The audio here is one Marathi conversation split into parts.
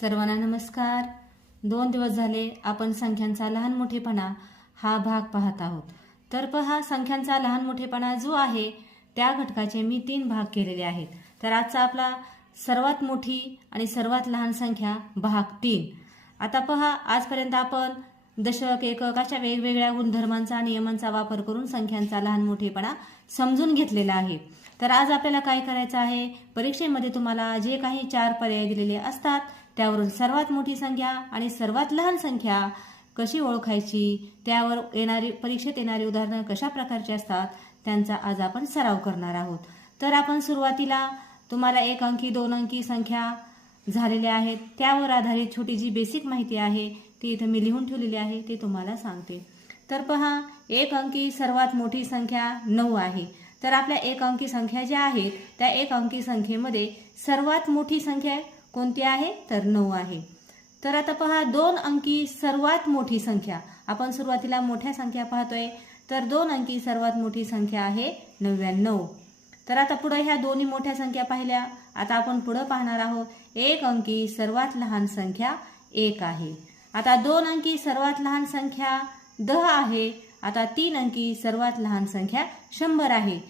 सर्वांना नमस्कार. दोन दिवस झाले आपण संख्यांचा लहान मोठेपणा हा भाग पाहत आहोत. तर पहा संख्यांचा लहान मोठेपणा जो आहे त्या घटकाचे मी तीन भाग केलेले आहेत. तर आजचा आपला सर्वात मोठी आणि सर्वात लहान संख्या भाग तीन. आता पहा आजपर्यंत आपण दशक एकक अशा वेगवेगळ्या गुणधर्मांचा नियमांचा वापर करून संख्यांचा लहान मोठेपणा समजून घेतलेला आहे. तर आज आपल्याला काय करायचं आहे? परीक्षेमध्ये तुम्हाला जे काही चार पर्याय दिलेले असतात त्यावरून सर्वात मोठी संख्या आणि सर्वात लहान संख्या कशी ओळखायची? त्यावर येणारी परीक्षेत येणारी उदाहरणं कशा प्रकारची असतात? त्यांचा आज आपण सराव करणार आहोत. तर आपण सुरुवातीला तुम्हाला एक अंकी दोन अंकी संख्या झालेल्या आहेत. त्यावर आधारित छोटी जी बेसिक माहिती आहे. ती इथं मी लिहून ठेवलेली आहे. ते तुम्हाला सांगते. तर पहा एक अंकी सर्वात मोठी संख्या नऊ आहे. तर आपल्या एक अंकी संख्या ज्या आहेत त्या एक अंकी संख्येमध्ये सर्वात मोठी संख्या कोणती आहे? तर नऊ आहे. तर आता पहा दोन अंकी सर्वात मोठी संख्या. आपण सुरुवातीला मोठ्या संख्या पाहतोय. तर दोन अंकी सर्वात मोठी संख्या आहे नव्याण्णव. तर आता पुढे ह्या दोन्ही मोठ्या संख्या पाहिल्या. आता आपण पुढं पाहणार आहोत. एक अंकी सर्वात लहान संख्या एक आहे. आता दोन अंकी सर्वात लहान संख्या दहा आहे. आता तीन अंकी सर्वात लहान संख्या शंभर आहे.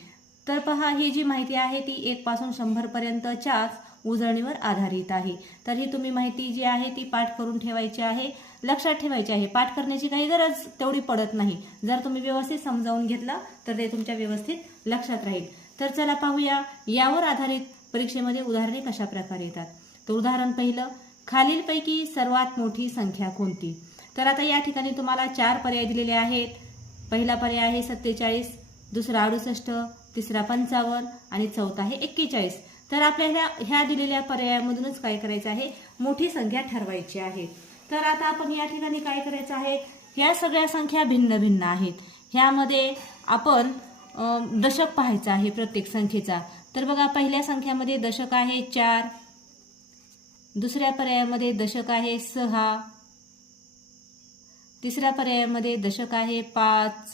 तर पहा ही जी माहिती आहे ती एकपासून शंभरपर्यंतच्याच उजळणीवर आधारित आहे. तर ही तुम्ही माहिती जी आहे ती पाठ करून ठेवायची आहे. लक्षात ठेवायची आहे. पाठ करण्याची काही गरज तेवढी पडत नाही. जर तुम्ही व्यवस्थित समजावून घेतलं तर ते तुमच्या व्यवस्थित लक्षात राहील. तर चला पाहूया यावर आधारित परीक्षेमध्ये उदाहरणे कशा प्रकारे येतात? तर उदाहरण पहिलं खालीलपैकी सर्वात मोठी संख्या कोणती? तर आता या ठिकाणी तुम्हाला चार पर्याय दिलेले आहेत. पहिला पर्याय आहे सत्तेचाळीस दुसरा अडुसष्ट तिसरा पंचावन्न आणि चौथा आहे एक्केचाळीस. तर आपल्याला ह्या दिलेल्या पर्यायामधूनच काय करायचं आहे? मोठी संख्या ठरवायची आहे. तर आता आपण या ठिकाणी काय करायचं आहे? या सगळ्या संख्या भिन्न भिन्न आहेत. ह्यामध्ये आपण दशक पाहायचं आहे प्रत्येक संख्येचा. तर बघा पहिल्या संख्यामध्ये दशक आहे चार. दुसऱ्या पर्यायामध्ये दशक आहे सहा. तिसऱ्या पर्यायामध्ये दशक आहे पाच.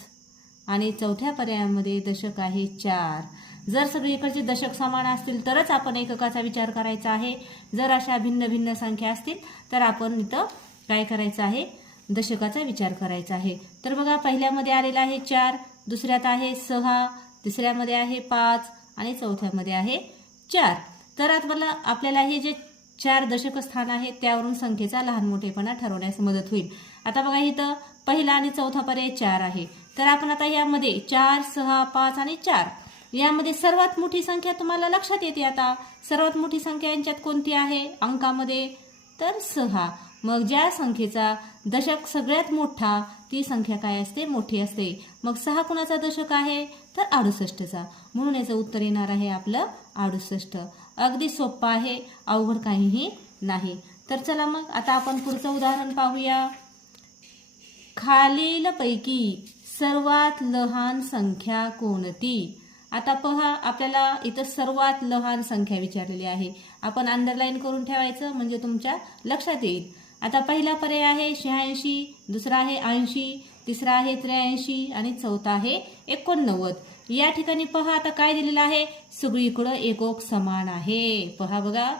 आणि चौथ्या पर्यायामध्ये दशक आहे चार. जर सगळीकडचे दशक समान असतील तरच आपण एककाचा विचार करायचा आहे. जर अशा भिन्न भिन्न संख्या असतील तर आपण इथं काय करायचं आहे? दशकाचा विचार करायचा आहे. तर बघा पहिल्यामध्ये आलेला आहे चार दुसऱ्यात आहे सहा तिसऱ्यामध्ये आहे पाच आणि चौथ्यामध्ये आहे चार. तर आपल्याला मला आपल्याला हे जे चार दशक स्थान आहेत त्यावरून संख्येचा लहान मोठेपणा ठरवण्यास मदत होईल. आता बघा इथं पहिला आणि चौथा पर्याय चार आहे. तर आपण आता यामध्ये चार सहा पाच आणि चार यामध्ये सर्वात मोठी संख्या तुम्हाला लक्षात येते आता. सर्वात मोठी संख्या यांच्यात कोणती आहे? अंकामध्ये. तर सहा. मग ज्या संख्येचा दशक सगळ्यात मोठा ती संख्या काय असते? मोठी असते. मग सहा कुणाचा दशक आहे? तर अडुसष्टचा. म्हणून याचं उत्तर येणार आहे आपलं अडुसष्ट. अगदी सोपं आहे. अवघड काहीही नाही. तर चला मग आता आपण पुढचं उदाहरण पाहूया. खालीलपैकी सर्वात लहान संख्या कोणती? आता पहा आपल्याला इथं सर्वात लहान संख्या विचारलेली आहे. आपण अंडरलाईन करून ठेवायचं म्हणजे तुमच्या लक्षात येईल. आता पहिला पर्याय आहे शहाऐंशी दुसरा आहे ऐंशी तिसरा आहे त्र्याऐंशी आणि चौथा आहे एकोणनव्वद. या ठिकाणी पहा आता काय दिलेलं आहे? सगळीकडं एकोक समान आहे. पहा बघा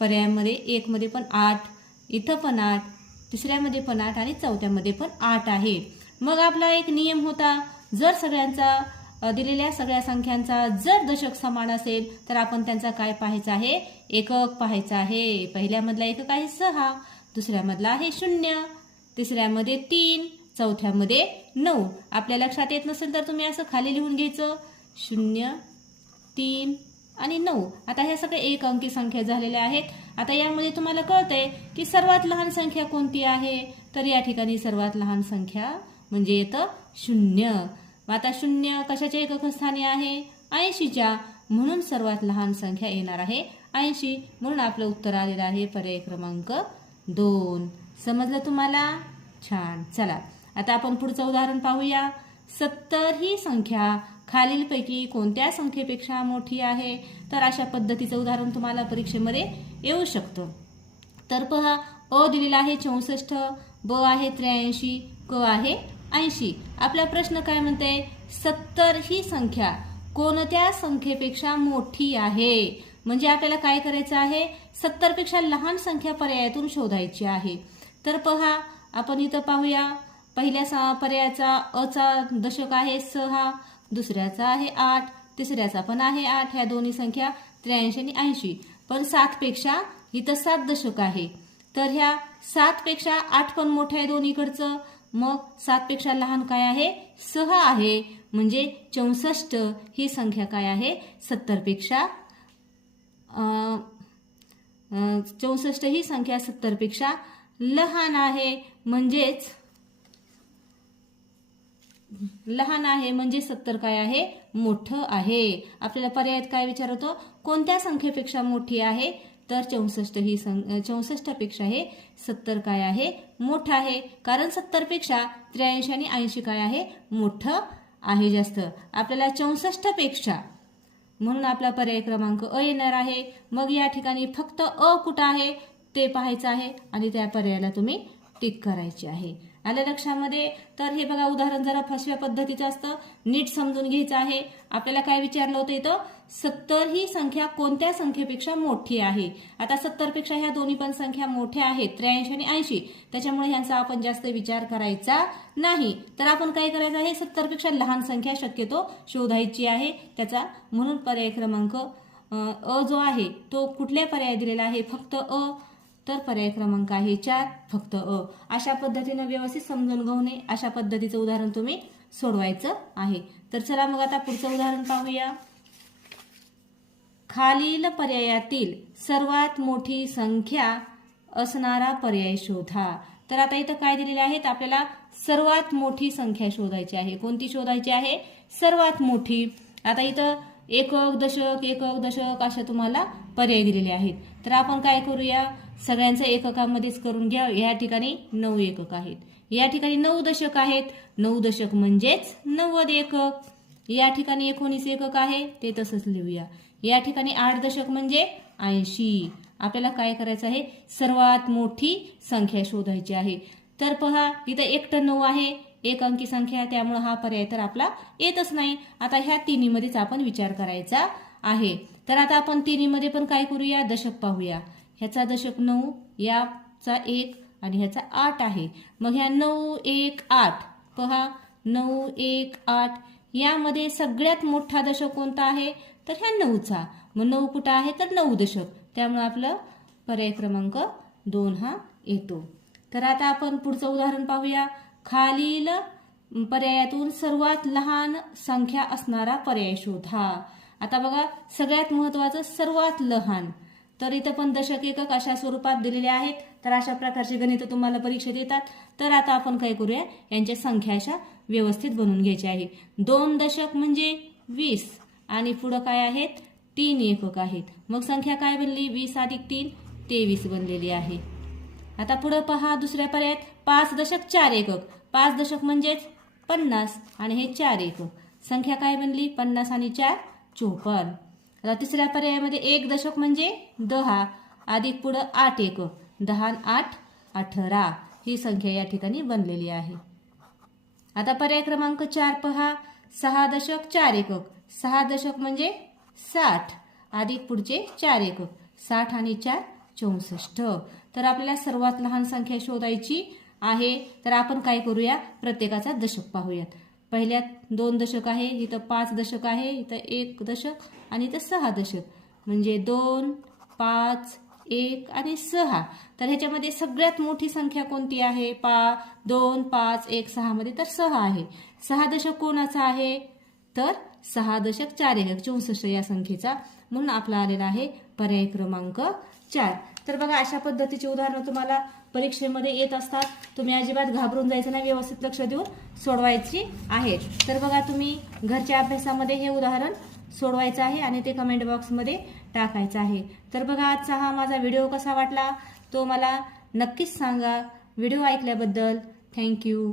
पर्यायामध्ये एकमध्ये पण आठ इथं पण आठ तिसऱ्यामध्ये पण आठ आणि चौथ्यामध्ये पण आठ आहे. मग आपला एक नियम होता जर सगळ्यांचा दिलेल्या सगळ्या संख्यांचा जर दशक समान असेल तर आपण त्यांचा काय पाहायचा आहे? एकक पाहायचा आहे. पहिल्यामधला एकक आहे सहा दुसऱ्यामधला आहे शून्य तिसऱ्यामध्ये तीन चौथ्यामध्ये नऊ. आपल्या लक्षात येत नसेल तर तुम्ही असं खाली लिहून घ्यायचं. शून्य तीन आणि नऊ. आता ह्या सगळ्या एक अंकी संख्या झालेल्या आहेत. आता यामध्ये तुम्हाला कळतंय की सर्वात लहान संख्या कोणती आहे? तर या ठिकाणी सर्वात लहान संख्या म्हणजे येतं शून्य. मग आता शून्य कशाच्या एकक स्थानी आहे ऐंशीच्या म्हणून सर्वात लहान संख्या येणार आहे. ऐंशी. म्हणून आपलं उत्तर आलेलं आहे पर्याय क्रमांक दोन. समजलं तुम्हाला? छान. चला. आता आपण पुढचं उदाहरण पाहूया. सत्तर ही संख्या खालीलपैकी कोणत्या संख्येपेक्षा मोठी आहे? तर अशा पद्धतीचं उदाहरण तुम्हाला परीक्षेमध्ये येऊ शकतं. तर पहा अ दिलेला आहे चौसष्ट ब आहे त्र्याऐंशी क आहे ऐंशी. आपला प्रश्न काय म्हणते सत्तर ही संख्या कोणत्या संख्येपेक्षा मोठी आहे? म्हणजे आपल्याला काय करायचं आहे? सत्तरपेक्षा लहान संख्या पर्यायातून शोधायची आहे. तर पहा आपण इथं पाहूया. पहिल्या सा पर्यायाचा अचा दशक आहे सहा दुसऱ्याचा आहे आठ तिसऱ्याचा पण आहे आठ. ह्या दोन्ही संख्या त्र्याऐंशी आणि ऐंशी. पण सातपेक्षा इथं सात दशक आहे. तर ह्या सातपेक्षा आठ पण मोठं आहे दोन्हीकडचं. मग सातपेक्षा लहान काय आहे? सहा आहे. म्हणजे चौसष्ट ही संख्या काय आहे? सत्तरपेक्षा चौसष्ट ही संख्या सत्तरपेक्षा लहान आहे. म्हणजेच लहान आहे म्हणजे सत्तर काय आहे? मोठं आहे. आपल्याला पर्यायात काय विचारतो? कोणत्या संख्येपेक्षा मोठी आहे? तर चौसष्ट ही सं चौसष्टपेक्षा हे सत्तर काय आहे? मोठं आहे. कारण सत्तरपेक्षा त्र्याऐंशी आणि ऐंशी काय आहे? मोठं आहे जास्त. आपल्याला चौसष्टपेक्षा म्हणून आपला पर्याय क्रमांक अ येणार आहे. मग या ठिकाणी फक्त अ कुठं आहे? ते पाहायचं आहे आणि त्या पर्यायाला तुम्ही टिक करायची आहे. आलं लक्षामध्ये तर हे बघा उदाहरण जरा फसव्या पद्धतीचं असतं. नीट समजून घ्यायचं आहे. आपल्याला काय विचारलं होतं इथं? सत्तर ही संख्या कोणत्या संख्येपेक्षा मोठी आहे? आता सत्तरपेक्षा ह्या दोन्ही पण संख्या मोठ्या आहेत त्र्याऐंशी आणि ऐंशी. त्याच्यामुळे ह्यांचा आपण जास्त विचार करायचा नाही. तर आपण काय करायचं आहे? सत्तरपेक्षा लहान संख्या शक्यतो शोधायची आहे. त्याचा म्हणून पर्याय क्रमांक अ जो आहे तो कुठल्या पर्याय दिलेला आहे? फक्त अ तर पर्याय क्रमांक आहे चार फक्त अ. अशा पद्धतीनं व्यवस्थित समजून घेऊन अशा पद्धतीचं उदाहरण तुम्ही सोडवायचं आहे. तर चला मग आता पुढचं उदाहरण पाहूया. खालील पर्यायातील सर्वात मोठी संख्या असणारा पर्याय शोधा. तर आता इथं काय दिलेले आहेत? आपल्याला सर्वात मोठी संख्या शोधायची आहे. कोणती शोधायची आहे? सर्वात मोठी. आता इथं एकक दशक एकक दशक अशा तुम्हाला पर्याय दिलेले आहेत. तर आपण काय करूया? सगळ्यांचं एककामध्येच करून घ्या. या ठिकाणी नऊ एकक आहेत. या ठिकाणी नऊ दशक आहेत. नऊ दशक म्हणजेच नव्वद एकक. या ठिकाणी एकोणीस एकक आहे. ते तसंच लिहूया. या ठिकाणी आठ दशक म्हणजे ऐंशी. आपल्याला काय करायचं आहे? सर्वात मोठी संख्या शोधायची आहे. तर पहा इथं एकटं नऊ आहे. एक अंकी संख्या त्यामुळं हा पर्याय तर आपला येतच नाही. आता ह्या तिन्हीमध्येच आपण विचार करायचा आहे. तर आता आपण तिन्हीमध्ये पण काय करूया? दशक पाहूया. ह्याचा दशक नऊ याचा एक आणि ह्याचा आठ आहे. मग ह्या नऊ एक आठ पहा नऊ एक आठ यामध्ये सगळ्यात मोठा दशक कोणता आहे? तर ह्या नऊचा. मग नऊ कुठं आहे? तर नऊ दशक. त्यामुळे आपलं पर्याय क्रमांक दोन हा येतो. तर आता आपण पुढचं उदाहरण पाहूया. खालील पर्यायातून सर्वात लहान संख्या असणारा पर्याय शोधा. आता बघा सगळ्यात महत्वाचं सर्वात लहान. तर इथं पण दशक एकक अशा स्वरूपात दिलेले आहेत. तर अशा प्रकारचे गणित तुम्हाला परीक्षेत येतात. तर आता आपण काय करूया? यांच्या संख्या अशा व्यवस्थित बनवून घ्यायची आहे. दोन दशक म्हणजे वीस. आणि पुढं काय आहेत? तीन एकक आहेत. मग संख्या काय बनली? वीस अधिक तीन तेवीस बनलेली आहे. आता पुढं पहा दुसऱ्या पर्यायात. पाच दशक चार एकक. पाच दशक म्हणजेच पन्नास. आणि हे चार एकक. संख्या काय बनली? पन्नास आणि चार चोपन्न. आता तिसऱ्या पर्यायामध्ये एक दशक म्हणजे दहा. अधिक पुढं आठ एक. दहा आठ अठरा. ही संख्या या ठिकाणी बनलेली आहे. आता पर्याय क्रमांक चार पहा. सहा दशक चार एकक सहा दशक म्हणजे साठ. अधिक पुढचे चार एकक साठ आणि चार चौसष्ट. तर आपल्याला सर्वात लहान संख्या शोधायची आहे. तर आपण काय करूया? प्रत्येकाचा दशक पाहूयात. पहिल्यात दोन दशक आहे इथं पाच दशक आहे इथं एक दशक आणि इथं सहा दशक. म्हणजे दोन पाच एक आणि सहा. तर ह्याच्यामध्ये सगळ्यात मोठी संख्या कोणती आहे? पा दोन पाच एक सहामध्ये तर सहा आहे. सहा दशक कोणाचा आहे? तर सहा दशक चार एक. चौसष्ट या संख्येचा म्हणून आपला आलेला आहे पर्याय क्रमांक चार. तर बघा अशा पद्धतीची उदाहरणं तुम्हाला परीक्षेमध्ये येत असतात. तुम्ही अजिबात घाबरून जायचं नाही व्यवस्थित लक्ष देऊन सोडवायची आहेत तर बघा तुम्ही घरच्या अभ्यासामध्ये हे उदाहरण सोडवायचं आहे आणि ते कमेंट बॉक्समध्ये टाकायचं आहे. तर बघा आजचा हा माझा व्हिडिओ कसा वाटला? तो मला नक्कीच सांगा. व्हिडिओ ऐकल्याबद्दल थँक्यू